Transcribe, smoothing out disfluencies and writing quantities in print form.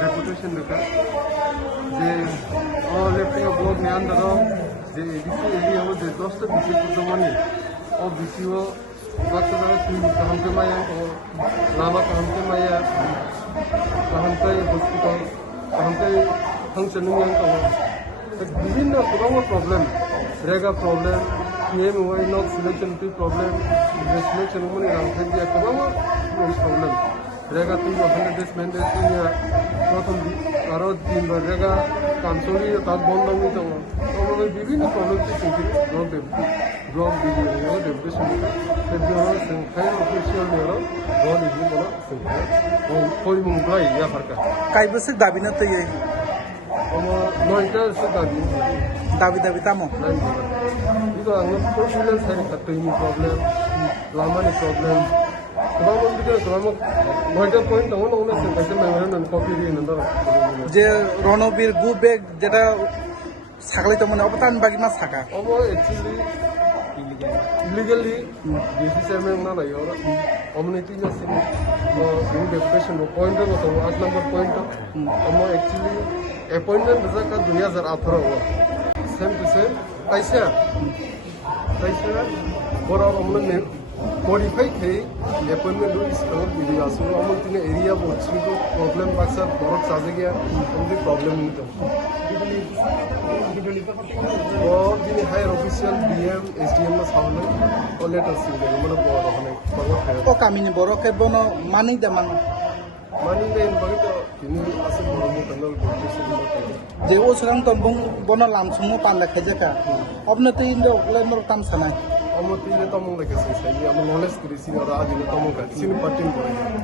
reputation dekat je lifting a blog ni andaro je bisi eli ho je dosta bisi kudamani o bisi ho baksana tu kaham ke maya o lama kaham ke maya kaham ke hospital kaham ke functioning yang ko বিভিন্ন পুরনো problem রেগা problem নিয়ে mobile নক selection T problem selection মানে রাখতে দিয়ে পুরনো problem রেগা তুই 100 days maintain নিয়ে প্রথম আরো দিন রেগা কামচলি তাত বন্ধ হয়ে যাবো আমাদের বিভিন্ন প্রবলেম থেকে ব্লগ ভিডিও ডেপুটেশন সংখ্যায় অফিসিয়াল নিয়ে রন ইজি বলা সংখ্যায় পরিমুদ্রাই ইয়া ফারকা কাইবসে দাবি না তো এই নয়টা দাবি তামো itu ang personal side katong problem lamani problem kalau kita kalau নয়টা পয়েন্ট অন অন আছে কাছে মেমোরেন্ডাম কপি দিয়ে নন্দর যে রণবীর গুবেগ যেটা সাকলাইতো মানে অবতান বাগিমা সাকা অব actually illegally DCCM na na yora community na sin in depression point ko to 8 number point amo actually appointment beza ka 2018 ho same to same kaisa bora amne modify the appointment do is not with us so amon tine area bo chilo problem baksa borok saje gya only problem ni to और जिन्हें higher official DM SDM ना सामने और letter सी दे मतलब बहुत होने बहुत है ओ कामिनी बोरो के बोनो मानी दे मान मानी दे इन बगे तो ini asal बोलो कन्नल डिस्ट्रिक्ट में जे ओ सरंग तो बोनो लामसुमो पान लखे का अपने तो इन जो लेमर ताम सना अमति ले तमो लगे से ये हम नॉलेज कृषि और आज ले तमो का सिन पटिन पड़ेगा